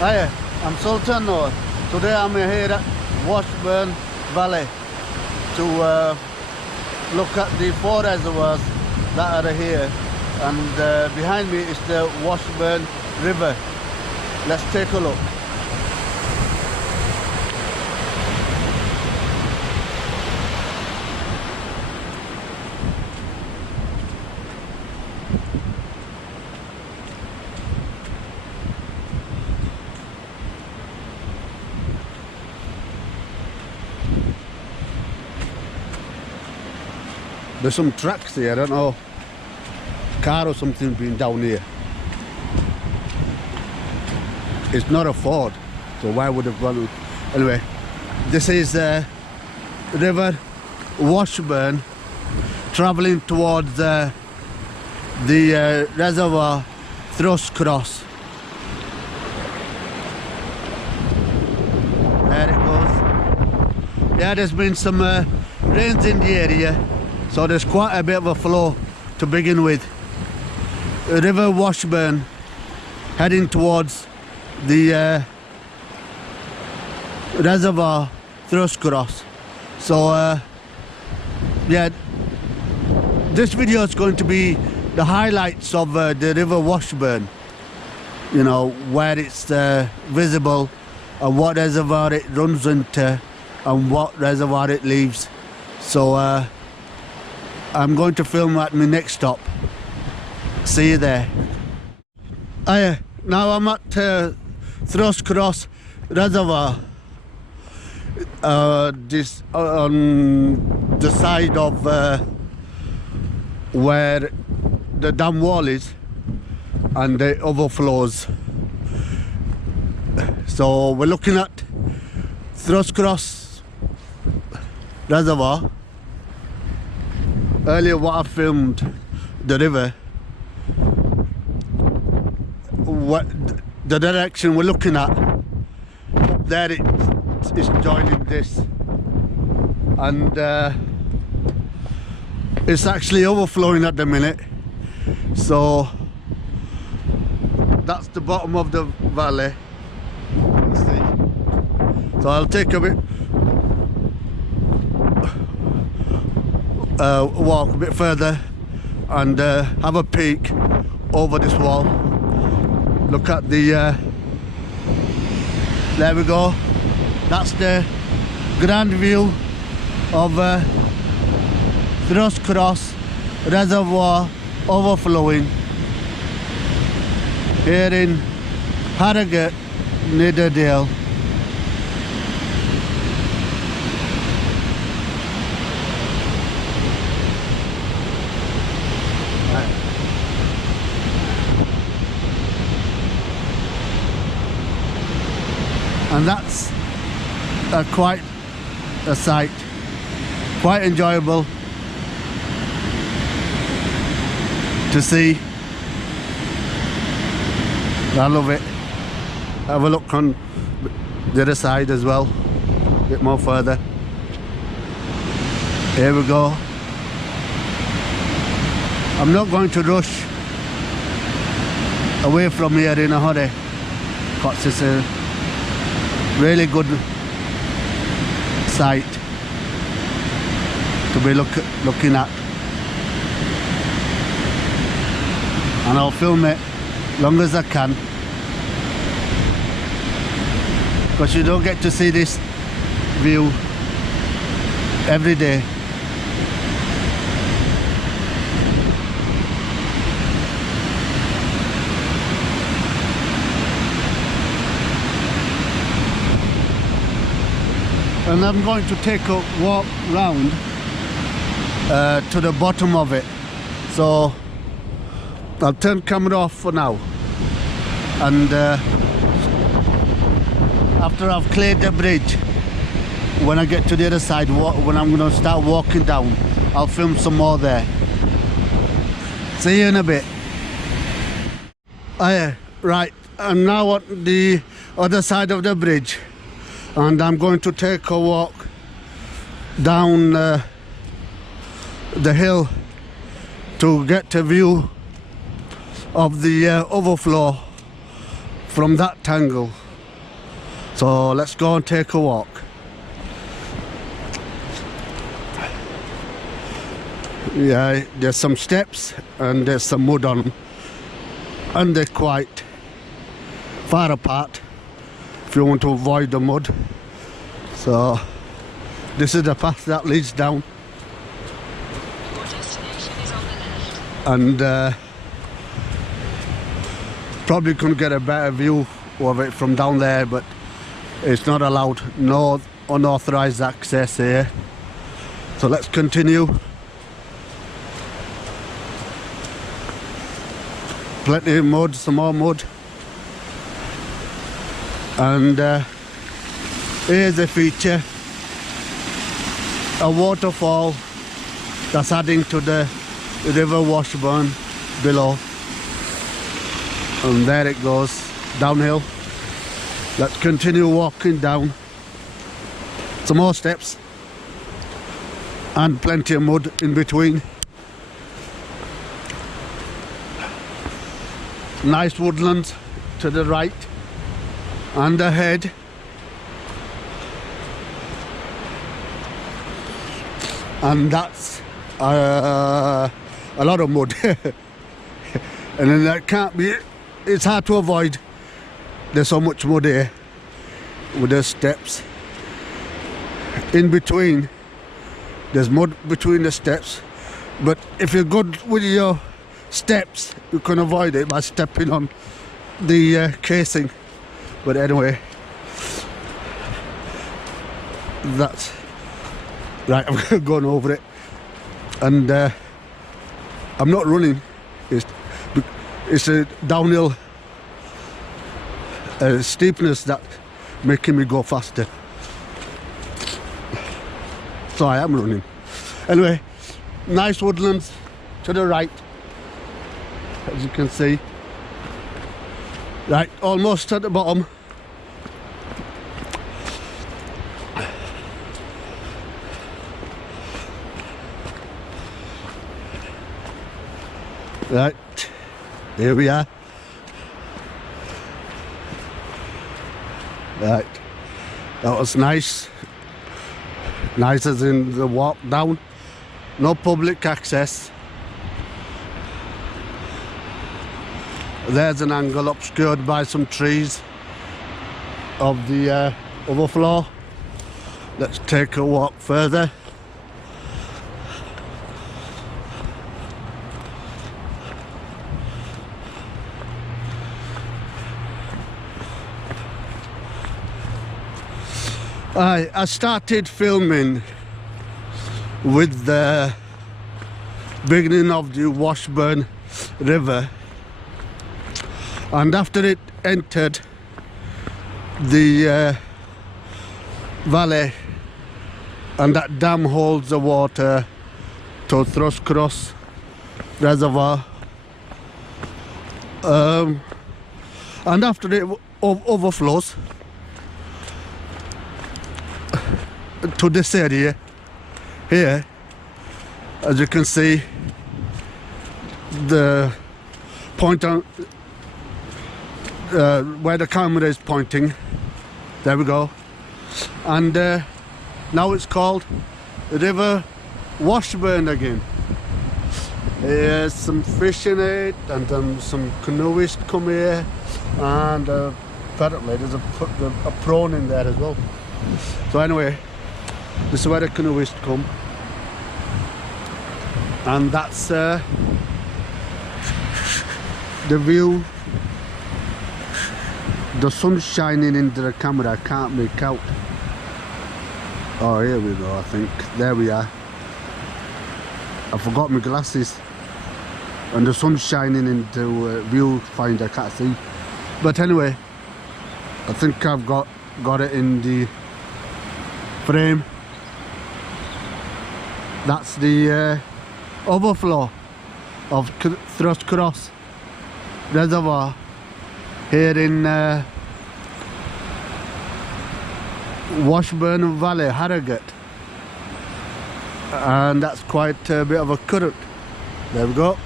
Hi, I'm Sultan Noor. Today I'm here at Washburn Valley to look at the 4 reservoirs that are here, and behind me is the Washburn River. Let's take a look. There's some tracks here, I don't know, car or something being down here. It's not a ford, so why would have gone? Anyway, this is River Washburn travelling towards the reservoir Thruscross. There it goes. Yeah, there's been some rains in the area, so there's quite a bit of a flow to begin with. River Washburn heading towards the reservoir Thruscross. So yeah, this video is going to be the highlights of the River Washburn, you know, where it's visible and what reservoir it runs into and what reservoir it leaves. So I'm going to film at my next stop. See you there. Now I'm at Thruscross Reservoir. This on the side of where the dam wall is and the overflows. So we're looking at Thruscross Reservoir. Earlier what I filmed, the river, what the direction we're looking at, there it's joining this, and it's actually overflowing at the minute. So that's the bottom of the valley. Let's see. So I'll take a bit walk a bit further and have a peek over this wall. Look at the there we go, that's the grand view of Thruscross Reservoir overflowing here in Harrogate, Nidderdale. And that's quite a sight, quite enjoyable to see. I love it. Have a look on the other side as well, a bit more further. Here we go. I'm not going to rush away from here in a hurry, because it's a really good sight to be looking at, and I'll film it long as I can, because you don't get to see this view every day. And I'm going to take a walk round to the bottom of it. So I'll turn camera off for now, and after I've cleared the bridge, when I get to the other side, when I'm going to start walking down, I'll film some more there. See you in a bit. Right, I'm now at the other side of the bridge, and I'm going to take a walk down the hill to get a view of the overflow from that angle. So let's go and take a walk. Yeah, there's some steps and there's some mud on them, and they're quite far apart if you want to avoid the mud. So this is the path that leads down, Your destination is on the left. and probably couldn't get a better view of it from down there, but it's not allowed. No unauthorized access here. So let's continue. Plenty of mud, some more mud, and here's a feature, a waterfall that's adding to the river Washburn below, and there it goes downhill. Let's continue walking down. Some more steps and plenty of mud in between. Nice woodlands to the right and ahead. And that's a lot of mud. And then that can't be, it's hard to avoid. There's so much mud here with the steps. In between, there's mud between the steps, but if you're good with your steps, you can avoid it by stepping on the casing. But anyway, that's right. I'm going over it, and I'm not running. It's a downhill steepness that making me go faster. So I am running. Anyway, nice woodlands to the right, as you can see. Right, almost at the bottom. Right, here we are. Right, that was nice. Nice as in the walk down. No public access. There's an angle obscured by some trees of the overflow. Let's take a walk further. I started filming with the beginning of the Washburn River, and after it entered the valley, and that dam holds the water to Thruscross reservoir, and after it overflows to this area here, as you can see, the point on where the camera is pointing, there we go, and now it's called River Washburn again. There's some fish in it, and some canoeists come here, and apparently there's a prawn in there as well. So anyway, this is where the canoeists come, and that's the view. The sun's shining into the camera, I can't make out. Oh, here we go, I think. There we are. I forgot my glasses, and the sun's shining into viewfinder, I can't see. But anyway, I think I've got it in the frame. That's the overflow of Thruscross reservoir here in Washburn Valley, Harrogate, and that's quite a bit of a current. There we go.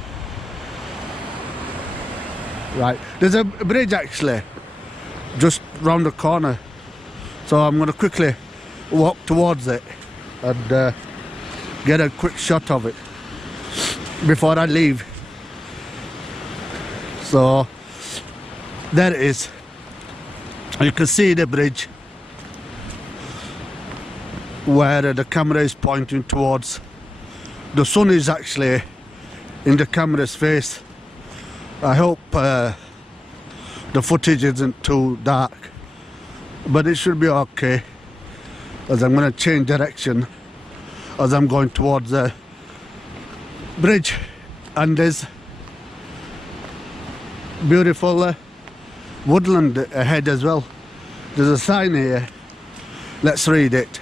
Right, there's a bridge actually just round the corner So I'm going to quickly walk towards it and get a quick shot of it before I leave. So there it is. You can see the bridge where the camera is pointing towards. The sun is actually in the camera's face. I hope the footage isn't too dark, but it should be okay, as I'm going to change direction as I'm going towards the bridge. And there's beautiful woodland ahead as well. There's a sign here, let's read it.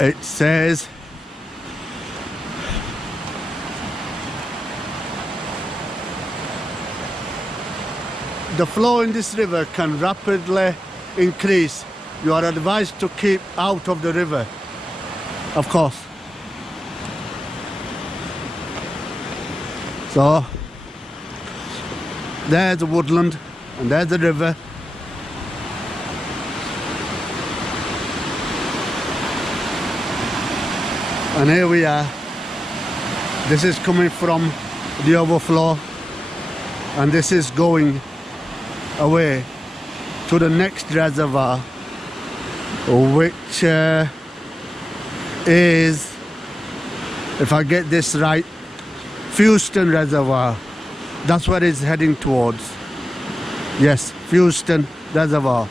It says, the flow in this river can rapidly increase. You are advised to keep out of the river, of course. So there's the woodland and there's the river. And here we are. This is coming from the overflow, and this is going away to the next reservoir, which is, if I get this right, Fewston Reservoir. That's where it's heading towards. Yes, Fewston Reservoir.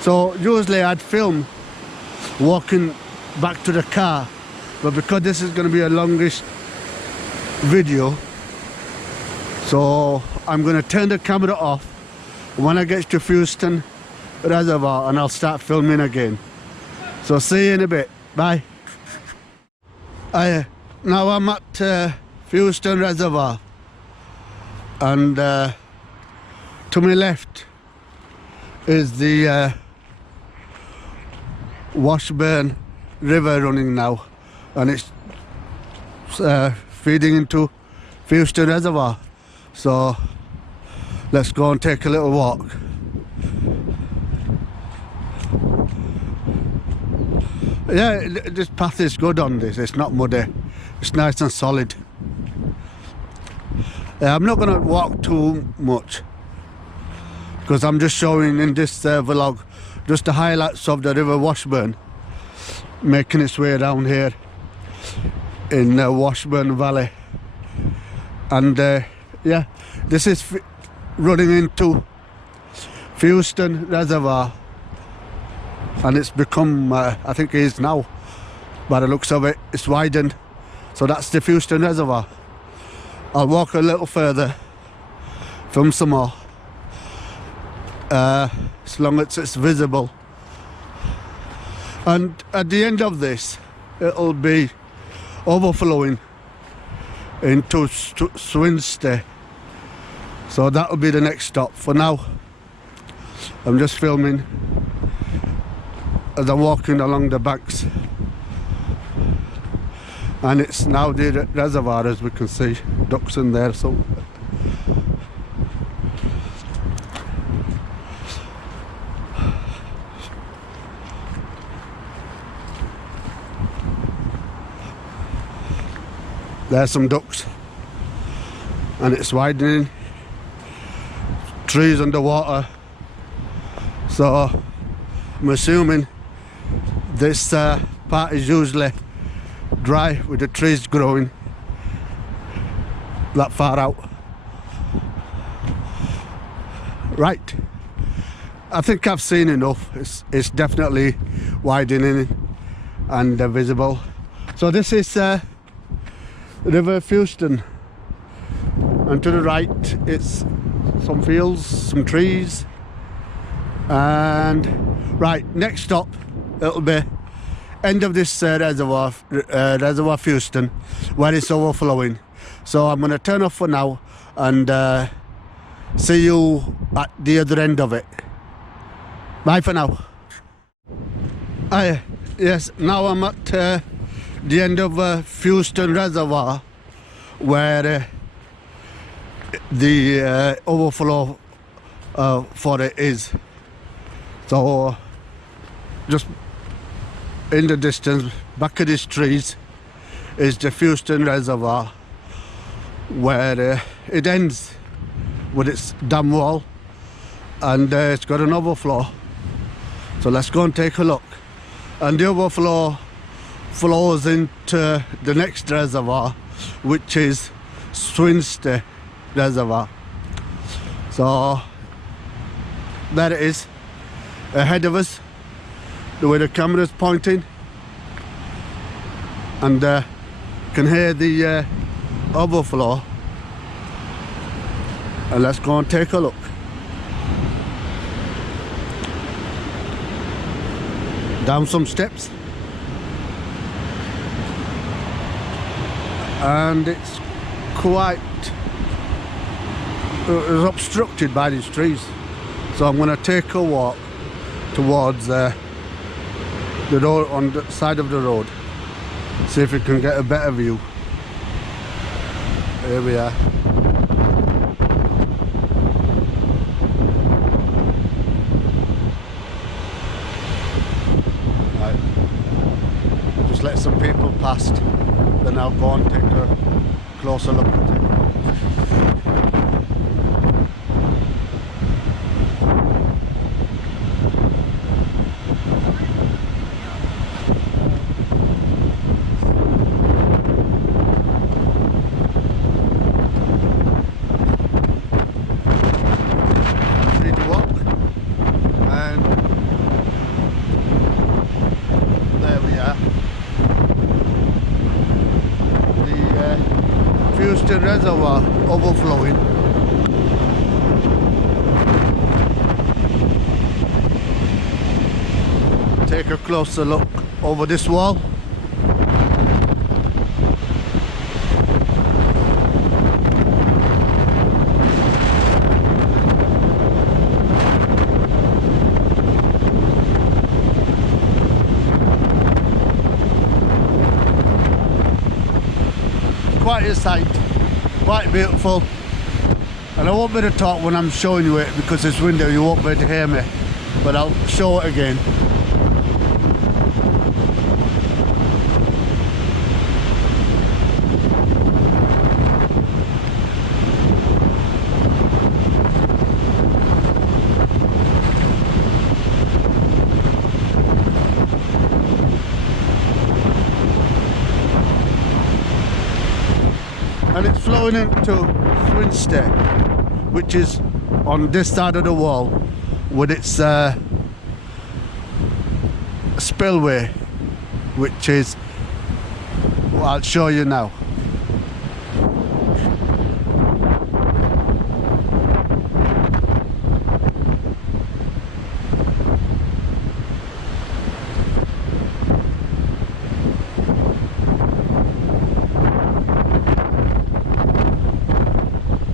So usually I'd film walking back to the car, but because this is going to be a longish video, so I'm going to turn the camera off when I get to Fewston Reservoir, and I'll start filming again. So see you in a bit. Bye. Now I'm at Fewston Reservoir, and to my left is the Washburn River running now, and it's feeding into Fewston Reservoir. So let's go and take a little walk. Yeah, this path is good on this. It's not muddy. It's nice and solid. I'm not going to walk too much because I'm just showing in this vlog just the highlights of the River Washburn making its way around here in Washburn Valley. And yeah, this is running into Fewston Reservoir, and it's become, I think it is now, by the looks of it, it's widened. So that's the Fewston Reservoir. I'll walk a little further, film some more, as long as it's visible. And at the end of this, it'll be overflowing into Swinsty. So that'll be the next stop. For now, I'm just filming as I'm walking along the banks. And it's now the reservoir, as we can see, ducks in there. So there's some ducks, and it's widening. Trees underwater. So I'm assuming this part is usually dry with the trees growing that far out. Right, I think I've seen enough. It's definitely widening and visible. So this is River Fewston, and to the right it's some fields, some trees, and right, next stop it'll be end of this reservoir Fewston, where it's overflowing. So I'm going to turn off for now and see you at the other end of it. Bye for now. Yes, now I'm at the end of Fewston Reservoir, where the overflow for it is. So just in the distance, back of these trees, is the Fewston reservoir, where it ends with its dam wall, and it's got an overflow. So let's go and take a look. And the overflow flows into the next reservoir, which is Swinsty reservoir. So there it is, ahead of us, the way the camera is pointing, and can hear the overflow. And let's go and take a look. Down some steps, and it's quite obstructed by these trees, so I'm going to take a walk towards the road, on the side of the road, see if we can get a better view. Here we are. Right. Just let some people past, then I'll go and take a closer look at it. Fewston reservoir overflowing. Take a closer look over this wall. Quite a sight, quite beautiful, and I won't be able to talk when I'm showing you it because this window you won't be able to hear me, but I'll show it again. And it's flowing into Swinsty, which is on this side of the wall with its spillway, which is what I'll show you now.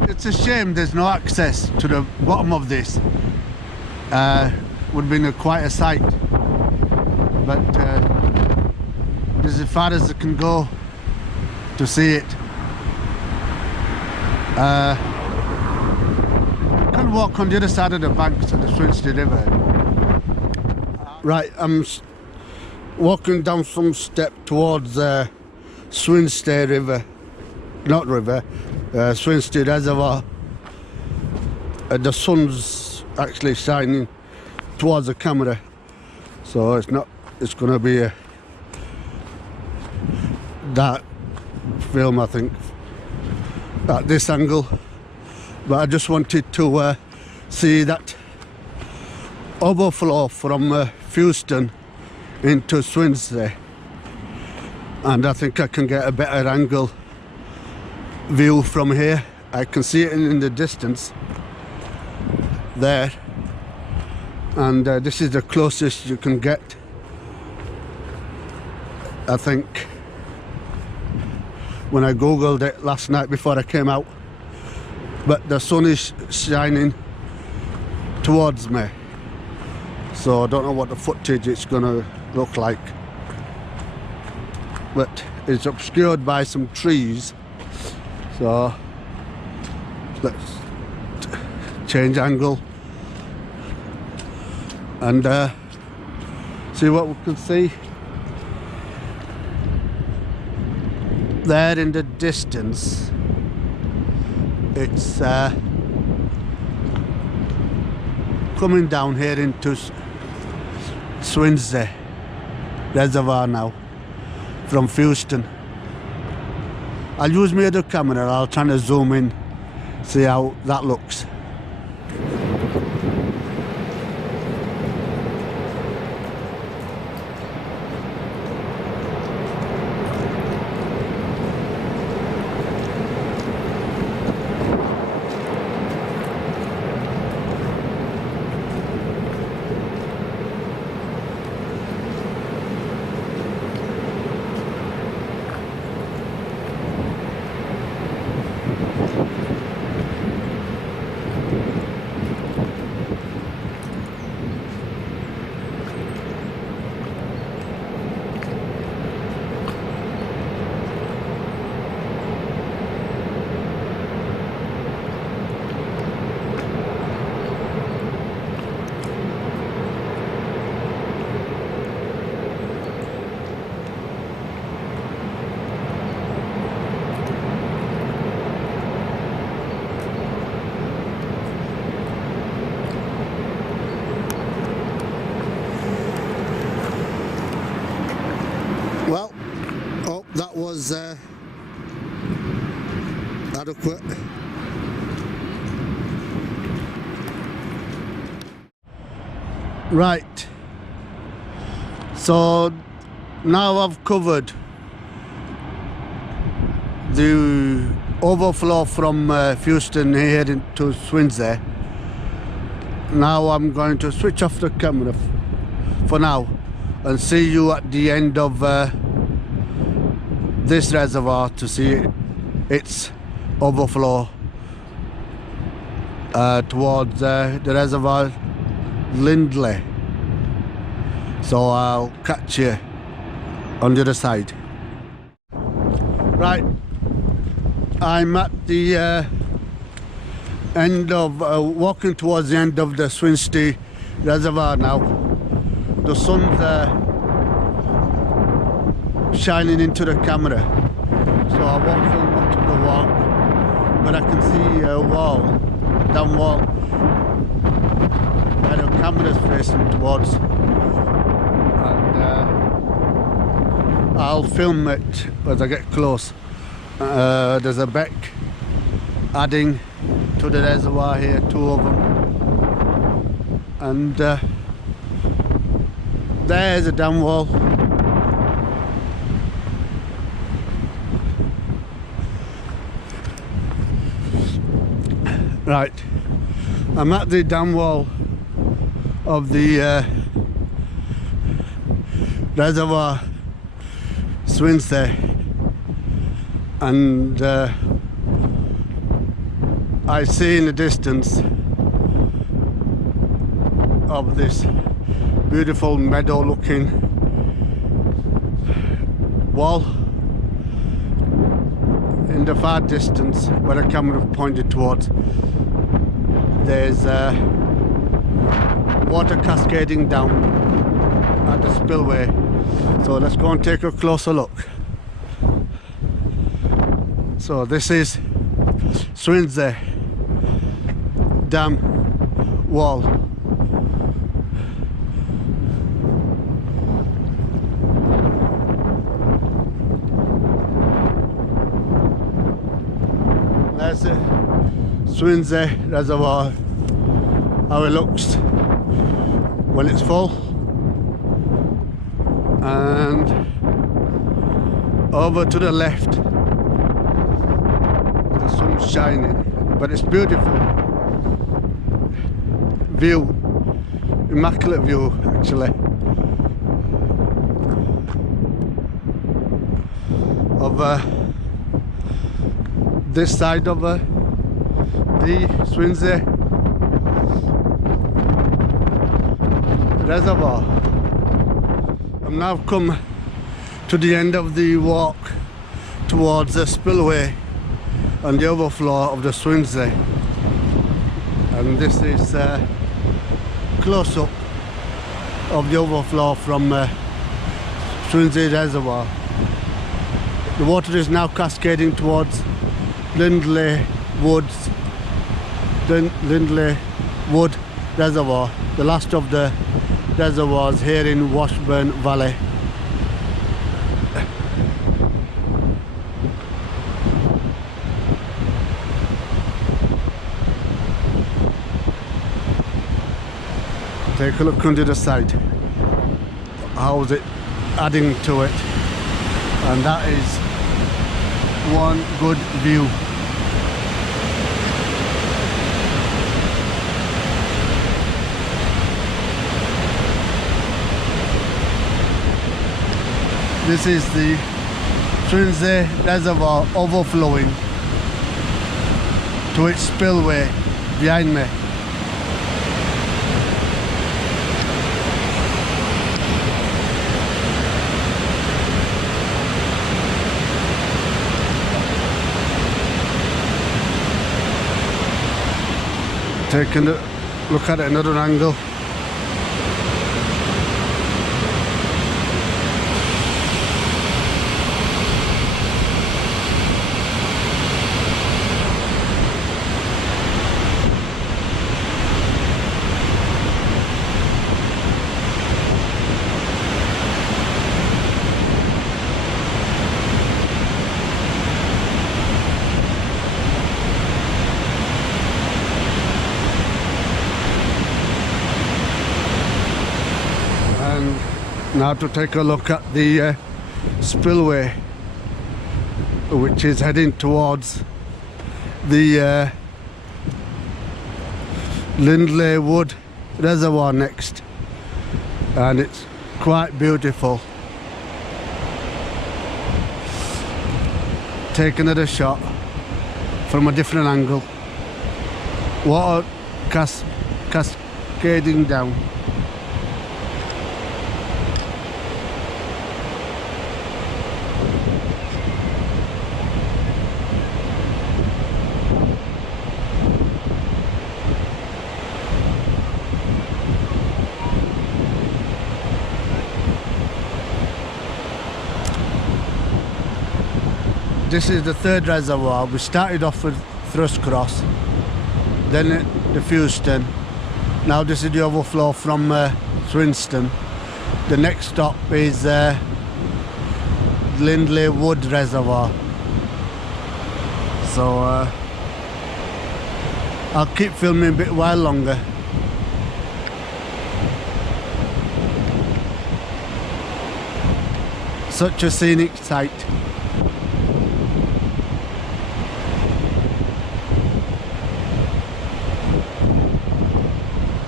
It's a shame there's no access to the bottom of this. Would have been quite a sight, but this is as far as it can go to see it. Can walk on the other side of the banks of the Swinsty River. Right, I'm walking down some step towards Swinsty River, not river, Swinsty Reservoir. The sun's actually shining towards the camera, so it's going to be a dark film, I think, at this angle. But I just wanted to see that overflow from Fewston into Swinsty, and I think I can get a better angle view from here. I can see it in the distance there, and this is the closest you can get, I think, when I googled it last night before I came out. But the sun is shining towards me, so I don't know what the footage it's gonna look like, but it's obscured by some trees. So let's see change angle and see See what we can see there in the distance. It's coming down here into Swinsty reservoir now from Fewston. I'll use my other camera. I'll try to zoom in, see how that looks. Well, oh, that was adequate. Right, so now I've covered the overflow from Fewston here into Swinsty. Now I'm going to switch off the camera for now and see you at the end of this reservoir to see its overflow towards the reservoir Lindley. So I'll catch you on the other side. Right, I'm at the end of walking towards the end of the Swinsty reservoir now. The sun's shining into the camera, so I won't film much of the walk, but I can see a wall, down wall, where the camera's facing towards, and I'll film it as I get close. There's a beck adding to the reservoir here, 2 of them, and there's a dam wall. Right, I'm at the dam wall of the reservoir Swinsty, and I see in the distance of this beautiful meadow looking wall. In the far distance where the camera pointed towards, there's water cascading down at the spillway, so let's go and take a closer look. So this is Swinsty dam wall. That's the Swinsty reservoir, how it looks when it's full, and over to the left the sun's shining, but it's beautiful view, immaculate view actually of this side of the Swinsty reservoir. I've now come to the end of the walk towards the spillway and the overflow of the Swinsty, and this is close up of the overflow from Swinsty reservoir. The water is now cascading towards Lindley Wood Reservoir, the last of the reservoirs here in Washburn Valley. Take a look onto the side. How is it adding to it? And that is one good view. This is the Swinsty reservoir overflowing to its spillway behind me. Taking a look at it another angle. Now to take a look at the spillway, which is heading towards the Lindley Wood Reservoir next, and it's quite beautiful. Take another shot from a different angle. Water cascading down. This is the third reservoir. We started off with thruscross, then the fewston. Now this is the overflow from Swinston. The next stop is Lindley Wood Reservoir. So I'll keep filming a bit while longer. Such a scenic sight.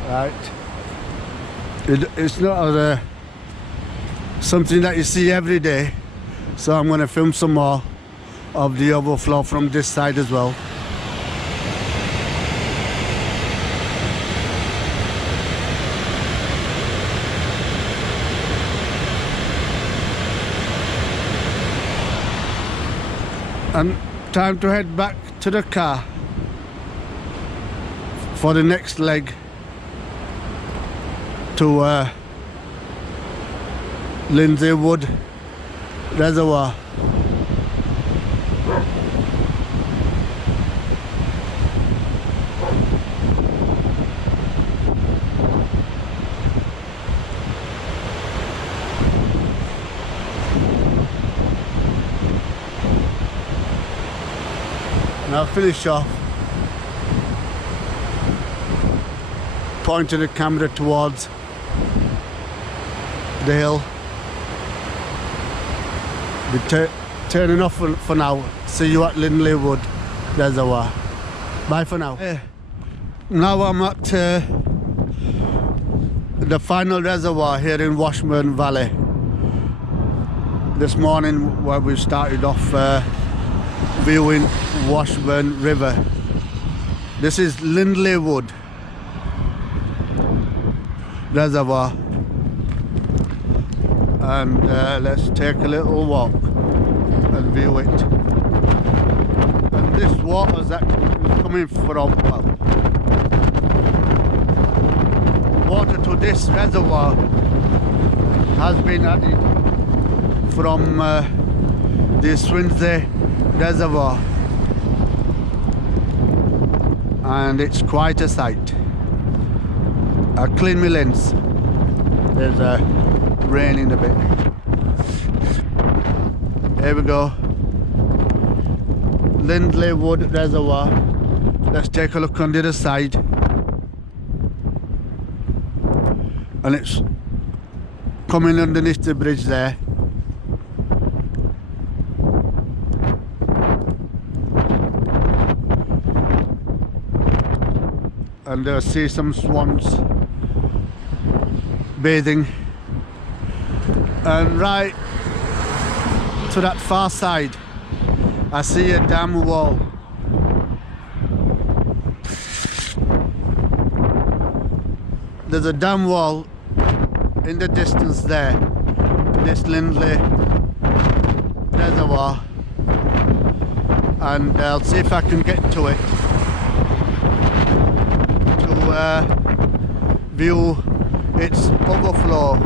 Right. It's not something that you see every day, so I'm going to film some more of the overflow from this side as well. And time to head back to the car for the next leg to Lindley Wood Reservoir. Now finish off, pointing the camera towards the hill. We're turning off for now. See you at Lindley Wood Reservoir. Bye for now. Now I'm at the final reservoir here in Washburn Valley. This morning where we started off viewing Washburn River. This is Lindley Wood Reservoir. And let's take a little walk and view it. And this water is coming from, well, water to this reservoir has been added from the Swinsty reservoir, and it's quite a sight. I'll clean my lens. There's raining a bit. Here we go. Lindley Wood Reservoir. Let's take a look on the other side. And it's coming underneath the bridge there. And I see some swans bathing. And right to that far side, I see a dam wall. There's a dam wall in the distance there, this Lindley reservoir, and I'll see if I can get to it to view its overflow,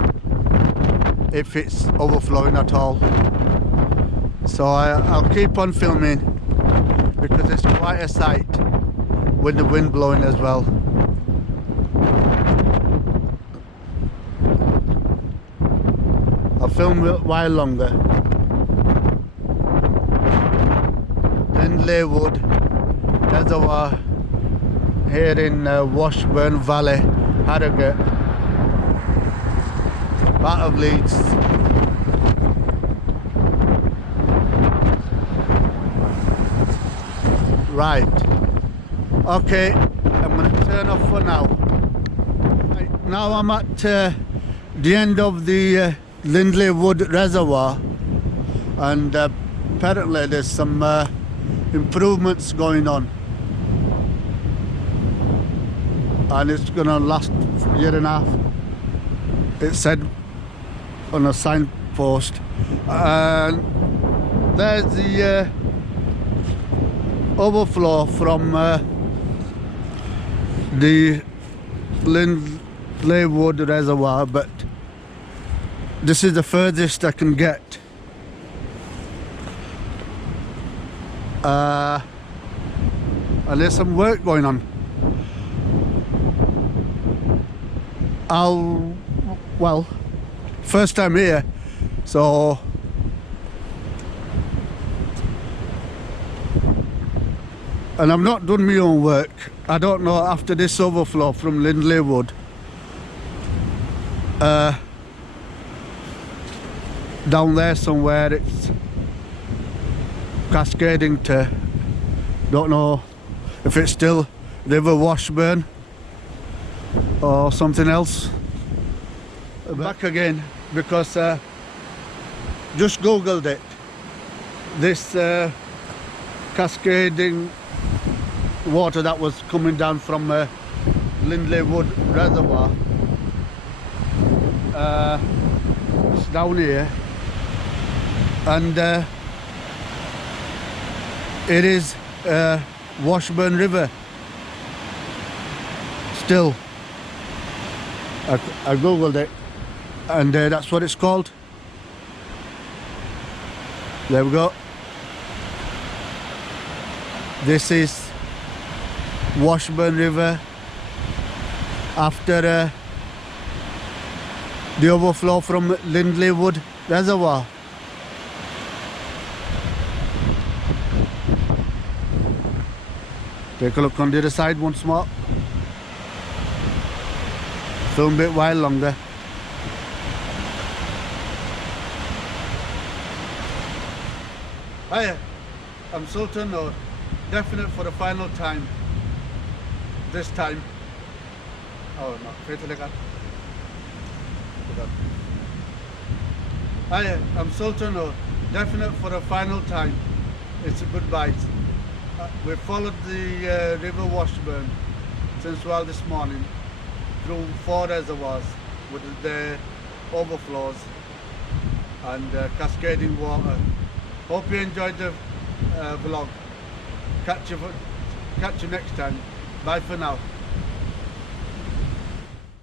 if it's overflowing at all. So I'll keep on filming because it's quite a sight with the wind blowing as well. I'll film a while longer. Lindley Wood Reservoir here in Washburn Valley, Harrogate, part of Leeds. Right, okay, I'm going to turn off for now. Right, now I'm at the end of the Lindley Wood Reservoir, and apparently there's some improvements going on, and it's going to last a year and a half. It said on a signpost, and there's the overflow from the Lindley Wood Reservoir, but this is the furthest I can get. And there's some work going on. Well, first time here, so and I've not done my own work. I don't know after this overflow from Lindley Wood, down there somewhere it's cascading to, don't know if it's still River Washburn or something else. Back again because just googled it, this cascading water that was coming down from Lindley Wood Reservoir. It's down here, and it is Washburn River still. I googled it, and that's what it's called. There we go. This is Washburn River after the overflow from Lindley Wood Reservoir. Take a look on the other side once more. Film it while longer. Hiya, I'm Sultan, or definite for the final time. This time. Oh no, wait till I got. Hiya, I'm Sultan, or definite for the final time. It's a goodbye. We followed the River Washburn since well this morning through 4 reservoirs with the overflows and cascading water. Hope you enjoyed the vlog. Catch you next time. Bye for now.